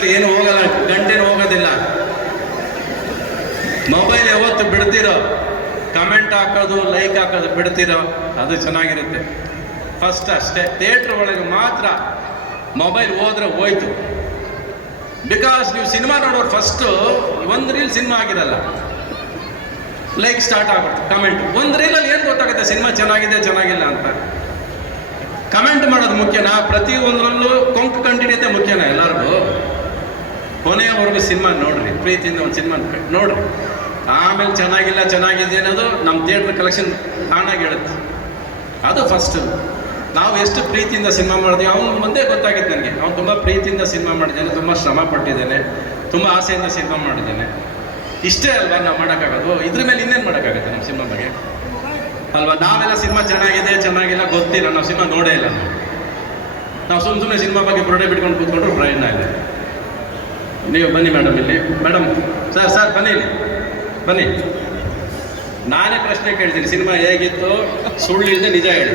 ಏನು ಹೋಗಲ್ಲ, ಗಂಟೆನೂ ಹೋಗೋದಿಲ್ಲ. ಮೊಬೈಲ್ ಯಾವತ್ತು ಬಿಡ್ತಿರೋ, ಕಮೆಂಟ್ ಹಾಕೋದು ಲೈಕ್ ಹಾಕೋದು ಬಿಡ್ತಿರೋ ಅದು ಚೆನ್ನಾಗಿರುತ್ತೆ. ಫಸ್ಟ್ ಅಷ್ಟೇ, ಥಿಯೇಟ್ರ್ ಒಳಗೆ ಮಾತ್ರ ಮೊಬೈಲ್ ಹೋದ್ರೆ ಹೋಯ್ತು. ಬಿಕಾಸ್ ನೀವು ಸಿನಿಮಾ ನೋಡೋರು ಫಸ್ಟು ಒಂದು ರೀಲ್ ಸಿನಿಮಾ ಆಗಿರಲ್ಲ, ಲೈಕ್ ಸ್ಟಾರ್ಟ್ ಆಗುತ್ತೆ, ಕಮೆಂಟ್. ಒಂದು ರೀಲಲ್ಲಿ ಏನು ಗೊತ್ತಾಗುತ್ತೆ ಸಿನಿಮಾ ಚೆನ್ನಾಗಿದೆ ಚೆನ್ನಾಗಿಲ್ಲ ಅಂತ? ಕಮೆಂಟ್ ಮಾಡೋದು ಮುಖ್ಯನಾ? ಪ್ರತಿ ಒಂದರಲ್ಲೂ ಕೊಂಕು ಕಂಟಿನ್ಯೂತೆ ಮುಖ್ಯನಾ ಎಲ್ಲರಿಗೂ? ಕೊನೆಯವರೆಗೂ ಸಿನಿಮಾ ನೋಡ್ರಿ, ಪ್ರೀತಿಯಿಂದ ಒಂದು ಸಿನಿಮಾ ನೋಡ್ರಿ. ಆಮೇಲೆ ಚೆನ್ನಾಗಿಲ್ಲ ಚೆನ್ನಾಗಿದೆ ಅನ್ನೋದು ನಮ್ಮ ಥಿಯೇಟ್ರ್ ಕಲೆಕ್ಷನ್ ತಾನಾಗಿ ಹೇಳುತ್ತೆ. ಅದು ಫಸ್ಟ್. ನಾವು ಎಷ್ಟು ಪ್ರೀತಿಯಿಂದ ಸಿನಿಮಾ ಮಾಡಿದ್ವಿ, ಅವನು ಮುಂದೆ ಗೊತ್ತಾಗಿತ್ತು ನನಗೆ. ಅವ್ನು ತುಂಬ ಪ್ರೀತಿಯಿಂದ ಸಿನಿಮಾ ಮಾಡಿದ್ದಾನೆ, ತುಂಬ ಶ್ರಮ ಪಟ್ಟಿದ್ದಾನೆ, ತುಂಬ ಆಸೆಯಿಂದ ಸಿನಿಮಾ ಮಾಡಿದ್ದಾನೆ. ಇಷ್ಟೇ ಅಲ್ವಾ ನಾವು ಮಾಡೋಕ್ಕಾಗೋದು? ಇದ್ರ ಮೇಲೆ ಇನ್ನೇನು ಮಾಡೋಕ್ಕಾಗುತ್ತೆ ನಮ್ಮ ಸಿನಿಮಾ ಬಗ್ಗೆ ಅಲ್ವಾ? ನಾವೆಲ್ಲ ಸಿನಿಮಾ ಚೆನ್ನಾಗಿದೆ ಚೆನ್ನಾಗಿಲ್ಲ ಗೊತ್ತಿಲ್ಲ, ನಾವು ಸಿನಿಮಾ ನೋಡೇ ಇಲ್ಲ. ನಾವು ಸುಮ್ಮನೆ ಸಿನಿಮಾ ಬಗ್ಗೆ ಬುರುಡೆ ಬಿಟ್ಕೊಂಡು ಕೂತ್ಕೊಂಡ್ರು ಪ್ರಯೋಜನ ಇಲ್ಲ. ನೀವು ಬನ್ನಿ ಮೇಡಮ್, ಇಲ್ಲಿ ಮೇಡಮ್, ಸರ್ ಬನ್ನಿ, ಇಲ್ಲಿ ಬನ್ನಿ. ನಾನೇ ಪ್ರಶ್ನೆ ಕೇಳ್ತೀನಿ, ಸಿನಿಮಾ ಹೇಗಿತ್ತು? ಸುಳ್ಳು ಇಲ್ಲದೆ ನಿಜ ಹೇಳಿ.